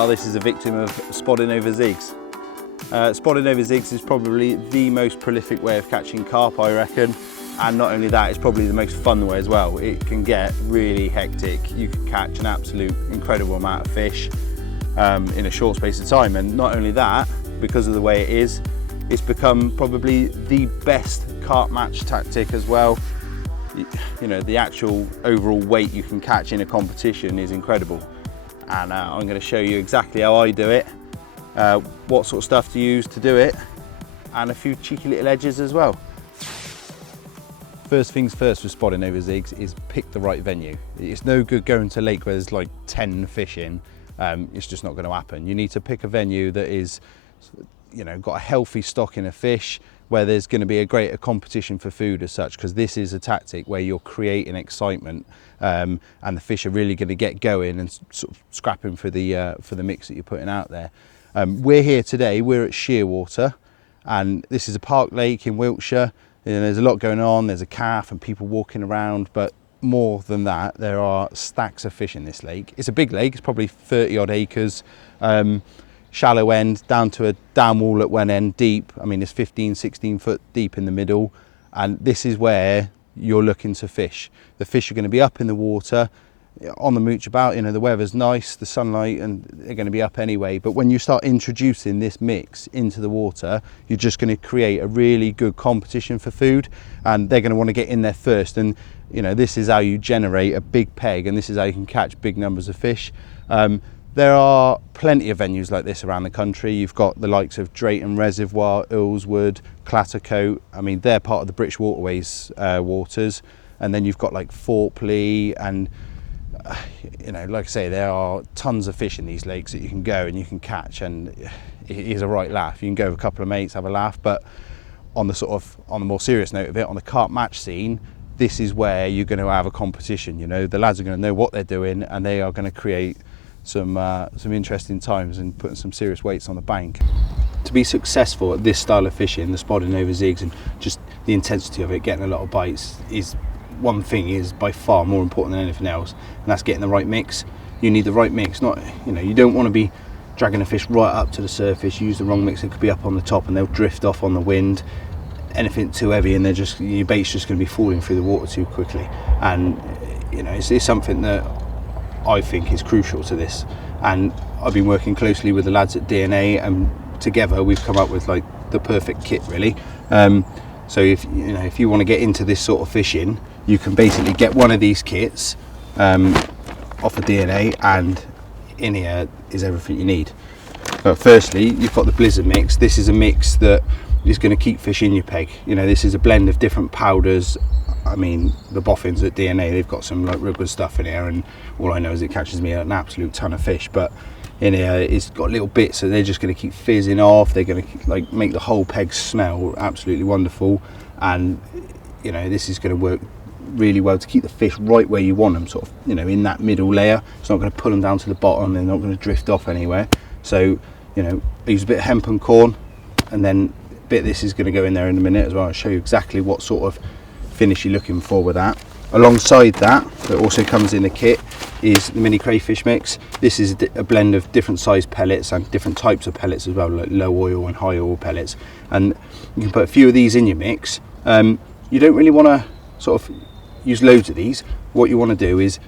are, this is a victim of spodding over zigs. Spodding over zigs is probably the most prolific way of catching carp, I reckon. And not only that, it's probably the most fun way as well. It can get really hectic. You can catch an absolute incredible amount of fish in a short space of time. And not only that, because of the way it is, it's become probably the best carp match tactic as well. You know, the actual overall weight you can catch in a competition is incredible. And I'm going to show you exactly how I do it, what sort of stuff to use to do it, and a few cheeky little edges as well. First things first with spodding over zigs is pick the right venue. It's no good going to a lake where there's like 10 fish in. It's just not going to happen. You need to pick a venue that is, you know, got a healthy stocking of fish, where there's going to be a greater competition for food as such, because this is a tactic where you're creating excitement and the fish are really going to get going and sort of scrapping for the mix that you're putting out there. We're here today, we're at Shearwater, and this is a park lake in Wiltshire. You know, there's a lot going on, there's a calf and people walking around, but more than that, there are stacks of fish in this lake. It's a big lake, it's probably 30 odd acres. Shallow end down to a dam wall at one end, deep. I mean, it's 15, 16 foot deep in the middle, and this is where you're looking to fish. The fish are going to be up in the water, on the mooch about. You know, the weather's nice, the sunlight, and they're going to be up anyway. But when you start introducing this mix into the water, you're just going to create a really good competition for food, and they're going to want to get in there first. And you know, this is how you generate a big peg, and this is how you can catch big numbers of fish. There are plenty of venues like this around the country. You've got the likes of Drayton Reservoir, Earlswood, Clattercoat. I mean, they're part of the British Waterways waters. And then you've got like Forpley, and you know, like I say, there are tons of fish in these lakes that you can go and you can catch, and it is a right laugh. You can go with a couple of mates, have a laugh. But on the more serious note of it, on the carp match scene, this is where you're going to have a competition. You know, the lads are going to know what they're doing, and they are going to create some interesting times and putting some serious weights on the bank. To be successful at this style of fishing, the spodding over zigs, and just the intensity of it, getting a lot of bites, is one thing is by far more important than anything else, and that's getting the right mix. You need the right mix. Not, you know, you don't want to be dragging a fish right up to the surface. Use the wrong mix, it could be up on the top and they'll drift off on the wind. Anything too heavy and your bait's just going to be falling through the water too quickly. And you know, it's something that I think is crucial to this, and I've been working closely with the lads at DNA, and together we've come up with like the perfect kit really. So if you want to get into this sort of fishing, you can basically get one of these kits off of DNA, and in here is everything you need. But firstly, you've got the Blizzard mix. This is a mix that is going to keep fish in your peg. You know, this is a blend of different powders. I mean, the boffins at DNA, they've got some like real good stuff in here, and all I know is it catches me an absolute ton of fish. But in here, it's got little bits, so they're just going to keep fizzing off. They're going to like make the whole peg smell absolutely wonderful, and you know, this is going to work really well to keep the fish right where you want them, sort of, you know, in that middle layer. It's not going to pull them down to the bottom. They're not going to drift off anywhere. So, you know, I use a bit of hemp and corn, and then a bit of this is going to go in there in a minute as well. I'll show you exactly what sort of finish you're looking for with that. Alongside that also comes in the kit, is the mini crayfish mix. This is a blend of different size pellets and different types of pellets as well, like low oil and high oil pellets, and you can put a few of these in your mix. You don't really want to sort of use loads of these. What you want to do is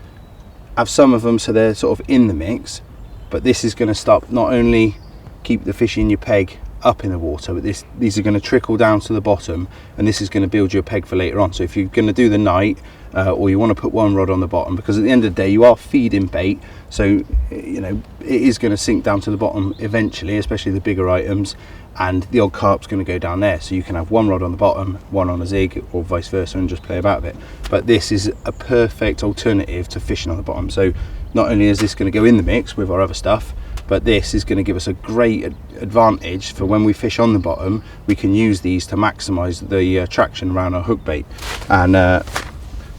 have some of them so they're sort of in the mix, but this is going to stop, not only keep the fish in your peg up in the water, but these are going to trickle down to the bottom, and this is going to build your peg for later on. So if you're going to do the night, or you want to put one rod on the bottom, because at the end of the day you are feeding bait, so you know it is going to sink down to the bottom eventually, especially the bigger items, and the odd carp's going to go down there. So you can have one rod on the bottom, one on a zig, or vice versa, and just play about with it. But this is a perfect alternative to fishing on the bottom. So not only is this going to go in the mix with our other stuff, but this is going to give us a great advantage for when we fish on the bottom. We can use these to maximize the traction around our hook bait. And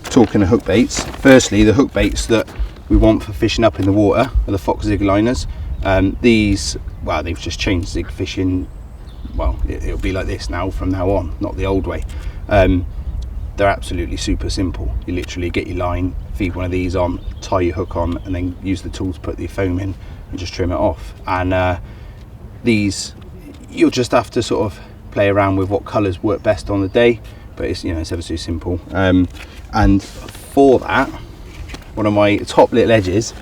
talking of hook baits, firstly, the hook baits that we want for fishing up in the water are the Fox Zig liners. These, well, they've just changed zig fishing. Well, it'll be like this now from now on, not the old way. They're absolutely super simple. You literally get your line, feed one of these on, tie your hook on, and then use the tool to put the foam in, and just trim it off. And these, you'll just have to sort of play around with what colours work best on the day, but it's, you know, it's ever so simple. And for that, one of my top little edges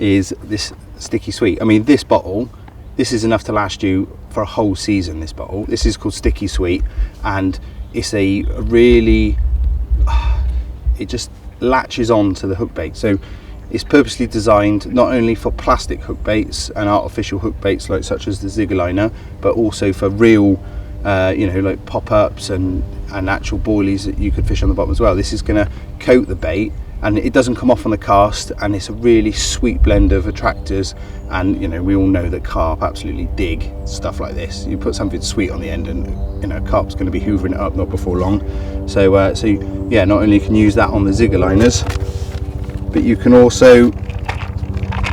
is this Sticky Sweet. I mean, this bottle, this is enough to last you for a whole season. This bottle, this is called Sticky Sweet, and it's a really, it just latches on to the hook bait. So it's purposely designed not only for plastic hook baits and artificial hook baits like such as the zig liner, but also for real you know, like pop-ups and actual boilies that you could fish on the bottom as well. This is going to coat the bait, and it doesn't come off on the cast, and it's a really sweet blend of attractors. And you know, we all know that carp absolutely dig stuff like this. You put something sweet on the end, and you know, carp's going to be hoovering it up not before long. So so yeah, not only can you use that on the zig liners, but you can also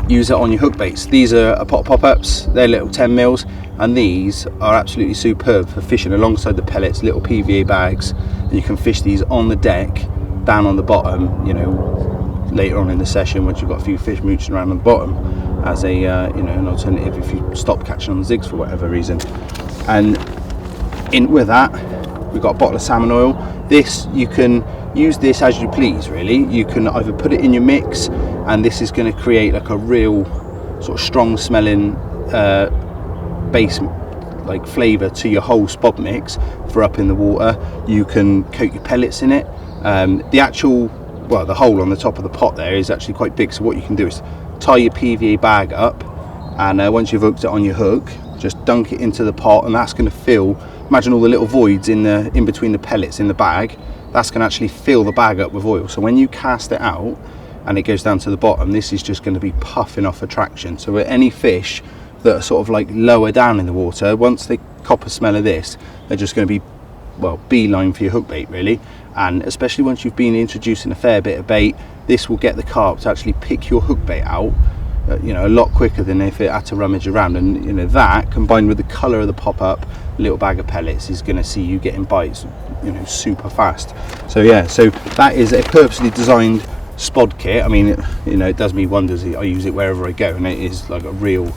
use it on your hook baits. These are pop-ups, they're little 10 mils, and these are absolutely superb for fishing alongside the pellets, little PVA bags. And you can fish these on the deck, down on the bottom, you know, later on in the session once you've got a few fish mooching around on the bottom, as a you know, an alternative if you stop catching on the zigs for whatever reason. And in with that, we've got a bottle of salmon oil. This, you can use this as you please really. You can either put it in your mix, and this is going to create like a real sort of strong smelling base like flavour to your whole spod mix for up in the water. You can coat your pellets in it. The actual, well, the hole on the top of the pot there is actually quite big, so what you can do is tie your PVA bag up, and once you've hooked it on your hook, just dunk it into the pot, and that's going to fill, imagine all the little voids in between the pellets in the bag, that's going to actually fill the bag up with oil. So when you cast it out and it goes down to the bottom, this is just going to be puffing off attraction. So any fish that are sort of like lower down in the water, once they cop a smell of this, they're just going to be, well, beeline for your hook bait really. And especially once you've been introducing a fair bit of bait, this will get the carp to actually pick your hook bait out you know, a lot quicker than if it had to rummage around. And you know, that combined with the colour of the pop-up little bag of pellets is going to see you getting bites, you know, super fast. So yeah, so that is a purposely designed spod kit. I mean, you know, it does me wonders. I use it wherever I go, and it is like a real,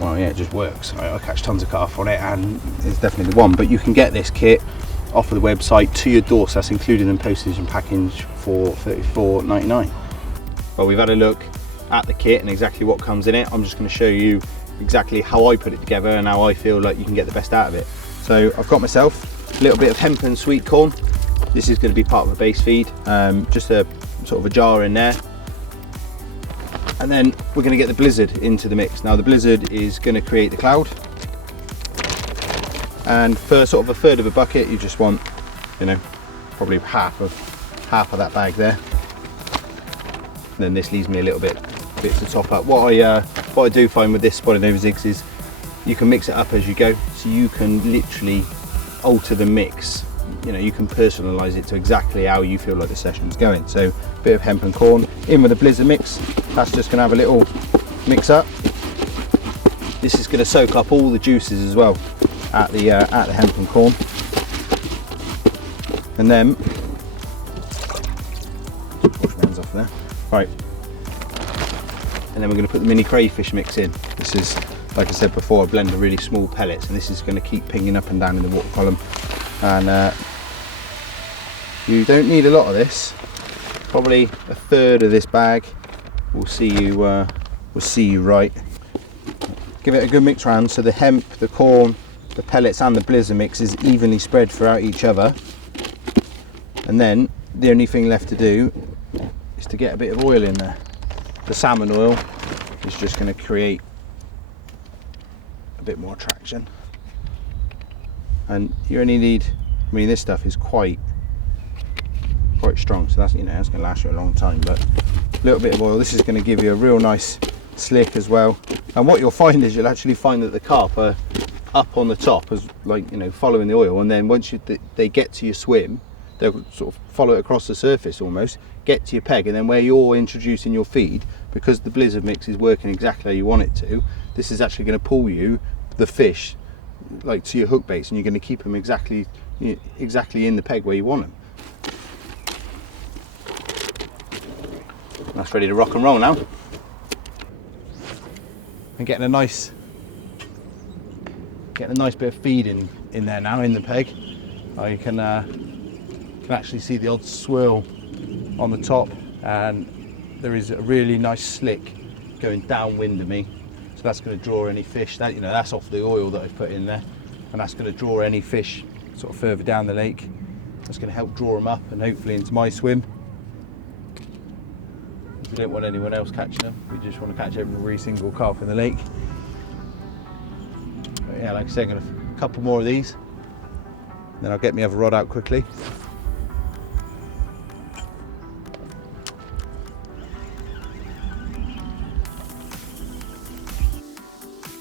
well, yeah, it just works. I catch tons of carp on it, and it's definitely the one. But you can get this kit off of the website to your door, so that's included in postage and package for $34.99. Well, we've had a look at the kit and exactly what comes in it. I'm just going to show you exactly how I put it together and how I feel like you can get the best out of it. So I've got myself a little bit of hemp and sweet corn. This is going to be part of a base feed, just a sort of a jar in there. And then we're going to get the blizzard into the mix. Now the blizzard is going to create the cloud, and for sort of a third of a bucket you just want, you know, probably half of that bag there. And then this leaves me a little bit to top up. What I do find with this Spodding Zigs is you can mix it up as you go, so you can literally alter the mix. You know, you can personalize it to exactly how you feel like the session's going. So a bit of hemp and corn in with a blizzard mix. That's just going to have a little mix up. This is going to soak up all the juices as well at the hemp and corn. And then wash my hands off there. Right. And then we're going to put the mini crayfish mix in. This is, like I said before, a blend of really small pellets, and this is going to keep pinging up and down in the water column. And you don't need a lot of this. Probably a third of this bag will see you right. Give it a good mix round so the hemp, the corn, the pellets and the blizzard mix is evenly spread throughout each other. And then the only thing left to do is to get a bit of oil in there. The salmon oil is just going to create a bit more traction. And you only need, I mean, this stuff is quite strong, so that's, you know, that's going to last you a long time. But a little bit of oil, this is going to give you a real nice slick as well. And what you'll find is you'll actually find that the carp are up on the top, as like, you know, following the oil, and then once they get to your swim, they'll sort of follow it across the surface almost, get to your peg, and then where you're introducing your feed, because the blizzard mix is working exactly how you want it to, this is actually going to pull you the fish like to your hook baits, and you're going to keep them exactly in the peg where you want them. That's ready to rock and roll now. and getting a nice bit of feed in there now in the peg. You can actually see the odd swirl on the top, and there is a really nice slick going downwind of me, so that's going to draw any fish. That, you know, that's off the oil that I've put in there, and that's going to draw any fish sort of further down the lake. That's going to help draw them up and hopefully into my swim. We don't want anyone else catching them, we just want to catch every single carp in the lake. But yeah, like I said, I'm going to a couple more of these, then I'll get my other rod out quickly.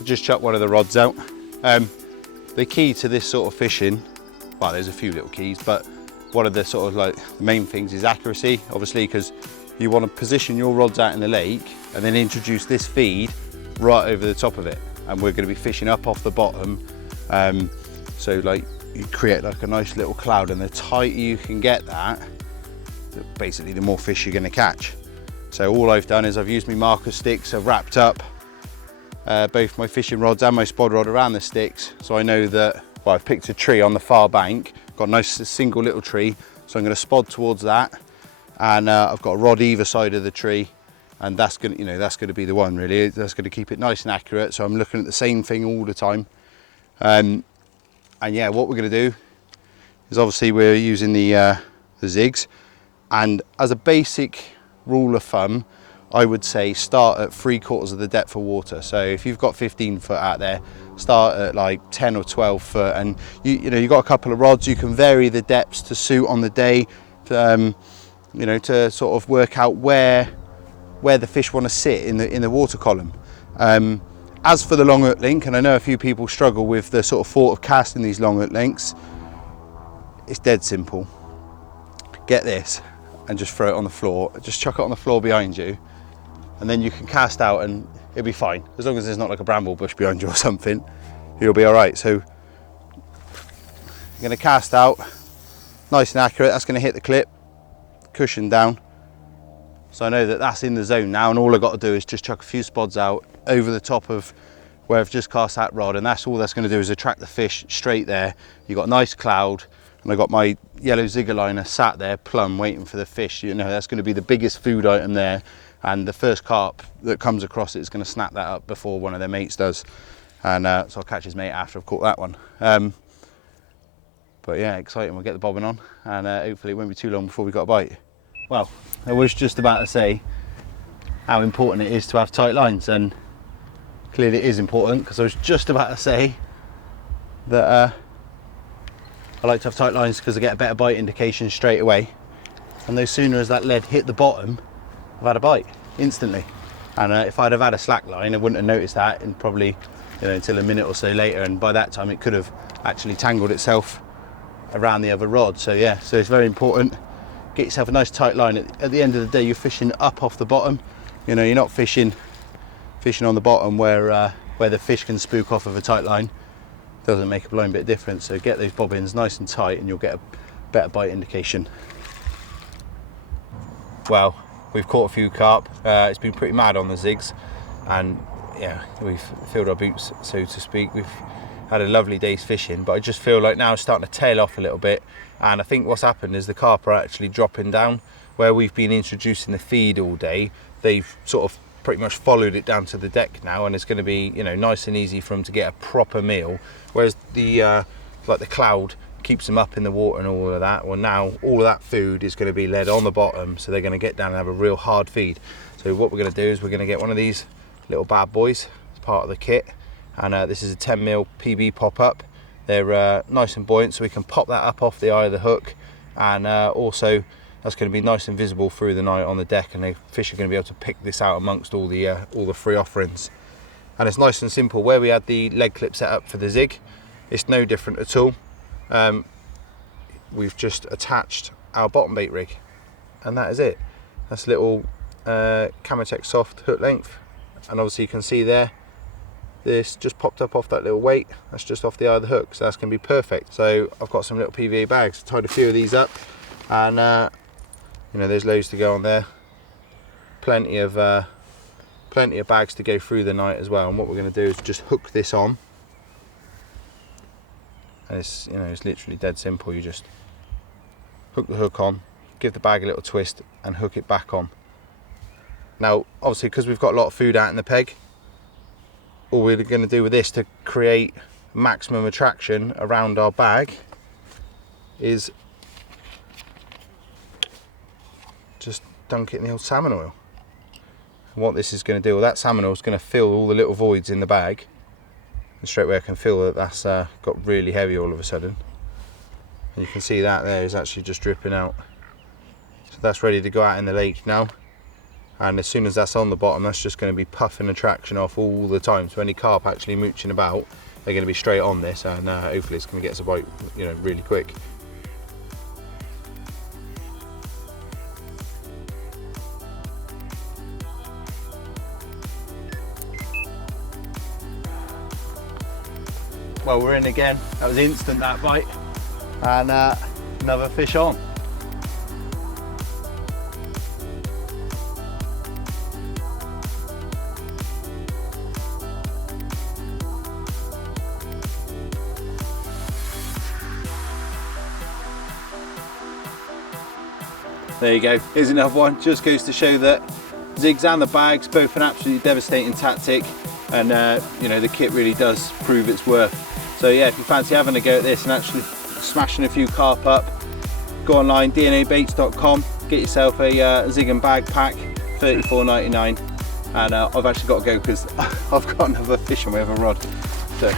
Just chuck one of the rods out. The key to this sort of fishing, well, there's a few little keys, but one of the sort of like main things is accuracy, obviously, because you want to position your rods out in the lake and then introduce this feed right over the top of it, and we're going to be fishing up off the bottom. So like you create like a nice little cloud, and the tighter you can get that, basically the more fish you're going to catch. So all I've done is I've used my marker sticks, I've wrapped up both my fishing rods and my spod rod around the sticks, so I know that, well, I've picked a tree on the far bank, got a nice single little tree, so I'm going to spod towards that, and I've got a rod either side of the tree, and that's going to, you know, that's going to be the one really. That's going to keep it nice and accurate, so I'm looking at the same thing all the time. And yeah, what we're going to do is obviously we're using the zigs, and as a basic rule of thumb, I would say start at 3/4 of the depth of water. So if you've got 15 foot out there, start at like 10 or 12 foot, and you know, you've got a couple of rods, you can vary the depths to suit on the day, you know, to sort of work out where the fish want to sit in the water column. As for the long hook link, and I know a few people struggle with the sort of thought of casting these long hook links, it's dead simple. Get this and just throw it on the floor, just chuck it on the floor behind you, and then you can cast out and it'll be fine. As long as there's not like a bramble bush behind you or something, you'll be all right. So you're gonna cast out, nice and accurate. That's gonna hit the clip, cushion down. So I know that that's in the zone now, and all I've got to do is just chuck a few spods out over the top of where I've just cast that rod, and that's all that's gonna do is attract the fish straight there. You've got a nice cloud, and I've got my yellow zigger liner sat there plumb waiting for the fish. You know, that's gonna be the biggest food item there. And the first carp that comes across it is going to snap that up before one of their mates does, and so I'll catch his mate after I've caught that one. But yeah, exciting. We'll get the bobbing on, and hopefully it won't be too long before we got a bite. Well, I was just about to say how important it is to have tight lines, and clearly it is important, because I was just about to say that I like to have tight lines because I get a better bite indication straight away, and no sooner as that lead hit the bottom, I've had a bite instantly. And if I'd have had a slack line, I wouldn't have noticed that, and probably, you know, until a minute or so later, and by that time it could have actually tangled itself around the other rod. So yeah, so it's very important. Get yourself a nice tight line. At the end of the day, you're fishing up off the bottom. You know, you're not fishing on the bottom where the fish can spook off of a tight line. Doesn't make a blind bit of difference. So get those bobbins nice and tight, and you'll get a better bite indication. Well, we've caught a few carp. It's been pretty mad on the zigs, and yeah, we've filled our boots, so to speak. We've had a lovely day's fishing, but I just feel like now it's starting to tail off a little bit, and I think what's happened is the carp are actually dropping down. Where we've been introducing the feed all day, they've sort of pretty much followed it down to the deck now, and it's going to be, you know, nice and easy for them to get a proper meal, whereas the like the cloud keeps them up in the water and all of that. Well, now all of that food is going to be led on the bottom, so they're going to get down and have a real hard feed. So what we're going to do is we're going to get one of these little bad boys as part of the kit, and this is a 10mm PB pop-up. They're nice and buoyant, so we can pop that up off the eye of the hook, and also that's going to be nice and visible through the night on the deck, and the fish are going to be able to pick this out amongst all the free offerings. And it's nice and simple. Where we had the leg clip set up for the zig, it's no different at all. We've just attached our bottom bait rig, and that is it. That's a little Camatech soft hook length, and obviously you can see there, this just popped up off that little weight. That's just off the eye of the hook, so that's going to be perfect. So I've got some little PVA bags, tied a few of these up, and you know, there's loads to go on there. Plenty of plenty of bags to go through the night as well. And what we're going to do is just hook this on, and it's, you know, it's literally dead simple. You just hook the hook on, give the bag a little twist and hook it back on. Now obviously, because we've got a lot of food out in the peg, all we're going to do with this to create maximum attraction around our bag is just dunk it in the old salmon oil. And what this is going to do, well, that salmon oil is going to fill all the little voids in the bag, and straight away I can feel that that's got really heavy all of a sudden. And you can see that there is actually just dripping out. So that's ready to go out in the lake now. And as soon as that's on the bottom, that's just going to be puffing attraction off all the time. So any carp actually mooching about, they're going to be straight on this, and hopefully it's going to get us a bite, you know, really quick. Well, we're in again. That was instant, that bite, and another fish on. There you go, here's another one. Just goes to show that zigs and the bags, both an absolutely devastating tactic, and you know, the kit really does prove its worth. So yeah, if you fancy having a go at this and actually smashing a few carp up, go online, dnabaits.com, get yourself a zig and bag pack, $34.99, and I've actually got to go because I've got another fish on my other rod. So